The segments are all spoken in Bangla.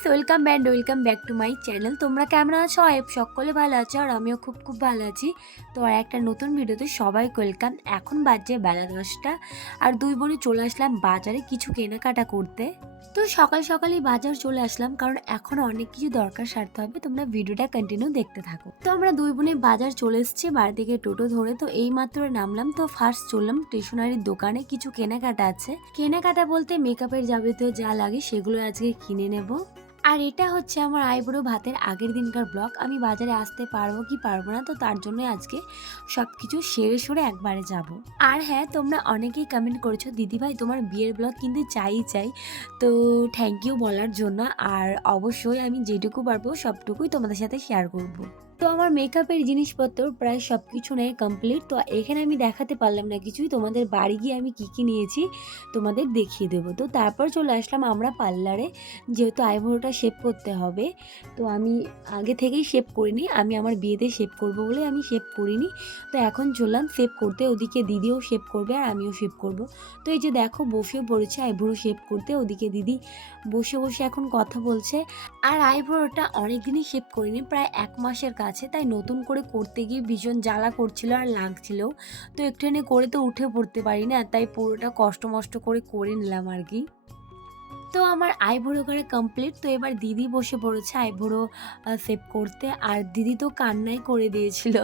Guys welcome band welcome back to my channel তোমরা কেমন আছো? আই সকলে ভালো আছো আর আমিও খুব খুব ভালো আছি। তো আর একটা নতুন ভিডিওতে সবাই ওয়েলকাম এখন বাজছে বেলা দশটা আর দুই বোনে চলে আসলাম বাজারে কিছু কেনাকাটা করতে। তো সকাল সকালই বাজার চলে আসলাম কারণ এখন অনেক কিছু দরকার সারতে হবে। তোমরা ভিডিওটা কন্টিনিউ দেখতে থাকো। তো আমরা দুই বোনে বাজার চলে এসেছি, বাড়ি থেকে টোটো ধরে। তো এই মাত্র নামলাম। তো ফার্স্ট চললাম স্টেশনারির দোকানে। কিছু কেনাকাটা আছে। কেনাকাটা বলতে মেকআপের যাবতীয় যা লাগে সেগুলো আজকে কিনে নেব। আর এটা হচ্ছে আমার আইবুড়ো ভাতের আগের দিনকার ব্লগ। আমি বাজারে আসতে পারব কি পারব না, তো তার জন্যই আজকে সব কিছু সেরে সরে একবারে যাব। আর হ্যাঁ তোমরা অনেকেই কমেন্ট করেছ, দিদি ভাই, তোমার বিয়ের ব্লগ কিন্তু চাই চাই। তো থ্যাংক ইউ বলার জন্য। আর অবশ্যই আমি যেটুকু পারব, সবটুকুই তোমাদের সাথে শেয়ার করব। তো আমার মেকআপের জিনিসপত্র প্রায় সব কিছু নেয় কমপ্লিট তো এখানে আমি দেখাতে পারলাম না কিছুই। তোমাদের বাড়ি গিয়ে আমি কী কী নিয়েছি তোমাদের দেখিয়ে দেবো। তো তারপর চলে আসলাম আমরা পার্লারে, যেহেতু আইব্রোটা শেপ করতে হবে। তো আমি আগে থেকেই শেপ করিনি, আমি আমার বিয়েতে শেপ করব বলে আমি শেপ করিনি। তো এখন চললাম শেপ করতে, ওদিকে দিদিও শেপ করবে আর আমিও শেপ করব। তো এই যে দেখো বসেও পড়েছে আইব্রো শেপ করতে, ওদিকে দিদি বসে বসে এখন কথা বলছে। আর আইব্রোটা অনেক দিনই শেপ করিনি, প্রায় এক মাসের কাছে তাই নতুন করে করতে গিয়ে ভীষণ জ্বালা করছিল আর লাগছিল। তো একটুখানি করে তো উঠে পড়তে পারি না তাই পুরোটা কষ্ট মষ্ট করে করে নিলাম আর কি। তো আমার আইবুড়ো করে কমপ্লিট তো এবার দিদি বসে পড়েছে আইবুড়ো সেভ করতে। আর দিদি তো কান্নাই করে দিয়েছিল,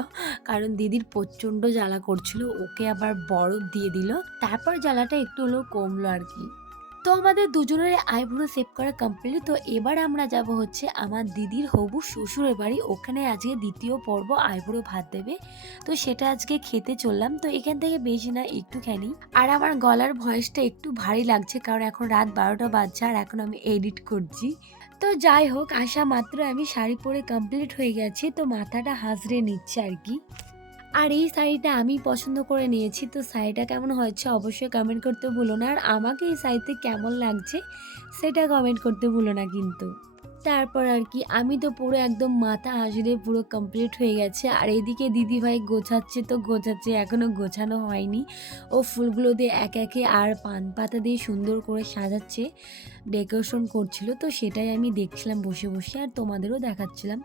কারণ দিদির প্রচণ্ড জ্বালা করছিল, ওকে আবার বরফ দিয়ে দিল। তারপর জ্বালাটা একটু হলেও কমলো আর কি। তো আমাদের দুজনের আইব্রো সেভ করা কমপ্লিট তো এবার আমরা যাব হচ্ছে আমার দিদির হবু শ্বশুরের বাড়ি। ওখানে আজকে দ্বিতীয় পর্ব আইব্রো ভাত দেবে। তো সেটা আজকে খেতে চললাম, তো এখান থেকে বেশি না একটুখানি আর আমার গলার ভয়েসটা একটু ভারী লাগছে, কারণ এখন রাত বারোটা বাজছে আর এখন আমি এডিট করছি। তো যাই হোক আসা মাত্র আমি শাড়ি পরে কমপ্লিট হয়ে গেছি, তো মাথাটা হাজরে নিচ্ছে আর কি। আর এই শাড়িটা আমি পছন্দ করে নিয়েছি, তো শাড়িটা কেমন হয়েছে অবশ্যই কমেন্ট করতে ভুলো না। আর আমাকে এই শাড়িতে কেমন লাগছে, সেটা কমেন্ট করতে ভুলো না কিন্তু। তারপর আর কি, আমি তো পুরো একদম মাথা হাসিয়ে পুরো কমপ্লিট হয়ে গেছে। আর এদিকে দিদি ভাই গোছাচ্ছে তো গোছাচ্ছে, এখনও গোছানো হয়নি। ও ফুলগুলো দিয়ে এক একে আর পান পাতা দিয়ে সুন্দর করে সাজাচ্ছে, ডেকোরেশন করছিল। তো সেটাই আমি দেখছিলাম বসে বসে আর তোমাদেরও দেখাচ্ছিলাম।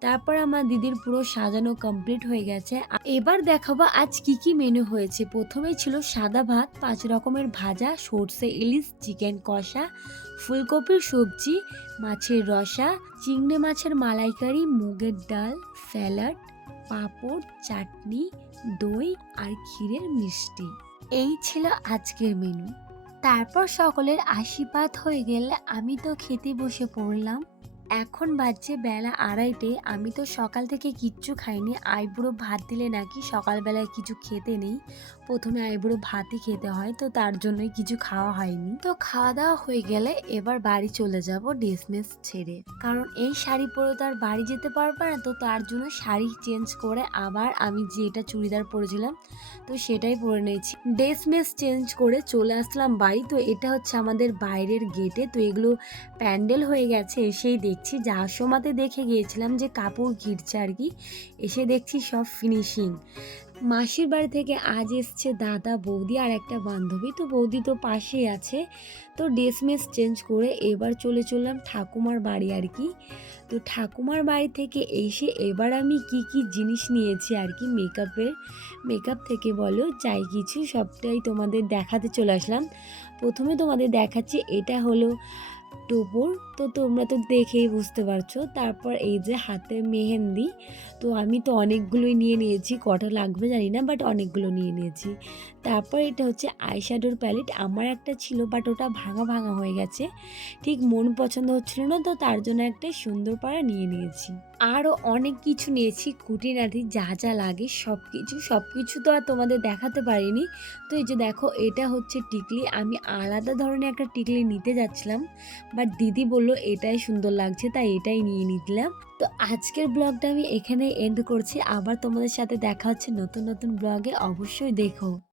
তারপর আমার দিদির পুরো সাজানো কমপ্লিট হয়ে গেছে। এবার দেখাবো আজ কি কি মেনু হয়েছে। প্রথমেই ছিল সাদা ভাত, পাঁচ রকমের ভাজা, সর্ষে, ইলিশ চিকেন কষা, ফুলকপির সবজি, মাছের রসা চিংড়ি মাছের মালাইকারি, মুগের ডাল, স্যালাড, পাঁপড়, চাটনি, দই আর ক্ষীরের মিষ্টি। এই ছিল আজকের মেনু তারপর সকলের আশীর্বাদ হয়ে গেলে আমি তো খেতে বসে পড়লাম। এখন বাজছে বেলা আড়াইটে, আমি তো সকাল থেকে কিচ্ছু খাইনি। আইবুড়ো ভাত দিলে নাকি সকালবেলায় কিছু খেতে নেই। প্রথমে আইবুড়ো ভাতই খেতে হয়, তো তার জন্যই কিছু খাওয়া হয়নি। তো খাওয়া দাওয়া হয়ে গেলে এবার বাড়ি চলে যাব ড্রেসমেস ছেড়ে। কারণ এই শাড়ি পরে তো আর বাড়ি যেতে পারবে না, তো তার জন্য শাড়ি চেঞ্জ করে আবার আমি যেটা চুড়িদার পরেছিলাম, তো সেটাই পরে নিয়েছি। ড্রেসমেস চেঞ্জ করে চলে আসলাম বাড়ি, তো এটা হচ্ছে আমাদের বাইরের গেটে তো এগুলো প্যান্ডেল হয়ে গেছে, এসেই দেখছি যাওয়ার সময়তে দেখে গিয়েছিলাম যে কাপড় ঘিরছে আর কি। এসে দেখছি সব ফিনিশিং মাসির বাড়ি থেকে আজ এসছে দাদা, বৌদি আর একটা বান্ধবী। তো বৌদি তো পাশেই আছে। তো ড্রেসমেস চেঞ্জ করে এবার চলে চললাম ঠাকুমার বাড়ি আর কি। তো ঠাকুমার বাড়ি থেকে এসে এবার আমি কি কি জিনিস নিয়েছি আর কি মেকআপের মেকআপ থেকে বলো চাই কিছু সবটাই তোমাদের দেখাতে চলে আসলাম। প্রথমে তোমাদের দেখাচ্ছি, এটা হলো টোপর তো তোমরা তো দেখেই বুঝতে পারছ। তারপর এই যে হাতে মেহেন্দি, তো আমি তো অনেকগুলোই নিয়ে নিয়েছি, কটা লাগবে জানি না বাট অনেকগুলো নিয়ে নিয়েছি। তারপর এটা হচ্ছে আইশ্যাডোর প্যালেট আমার একটা ছিল বাট ওটা ভাঙা ভাঙা হয়ে গেছে। ঠিক মন পছন্দ হচ্ছিল না, তো তার জন্য একটা সুন্দর পাড়া নিয়ে নিয়েছি। আরও অনেক কিছু নিয়েছি, খুঁটিনাটি যা যা লাগে সব কিছু সব কিছু তো আর তোমাদের দেখাতে পারিনি। তো এই যে দেখো, এটা হচ্ছে টিকলি। আমি আলাদা ধরনের একটা টিকলি নিতে যাচ্ছিলাম বাট দিদি বলল এটাই সুন্দর লাগছে, তাই এটাই নিয়ে নিলাম। তো আজকের ব্লগটা আমি এখানে এন্ড করছি। আবার তোমাদের সাথে দেখা হচ্ছে নতুন নতুন ব্লগে, অবশ্যই দেখো।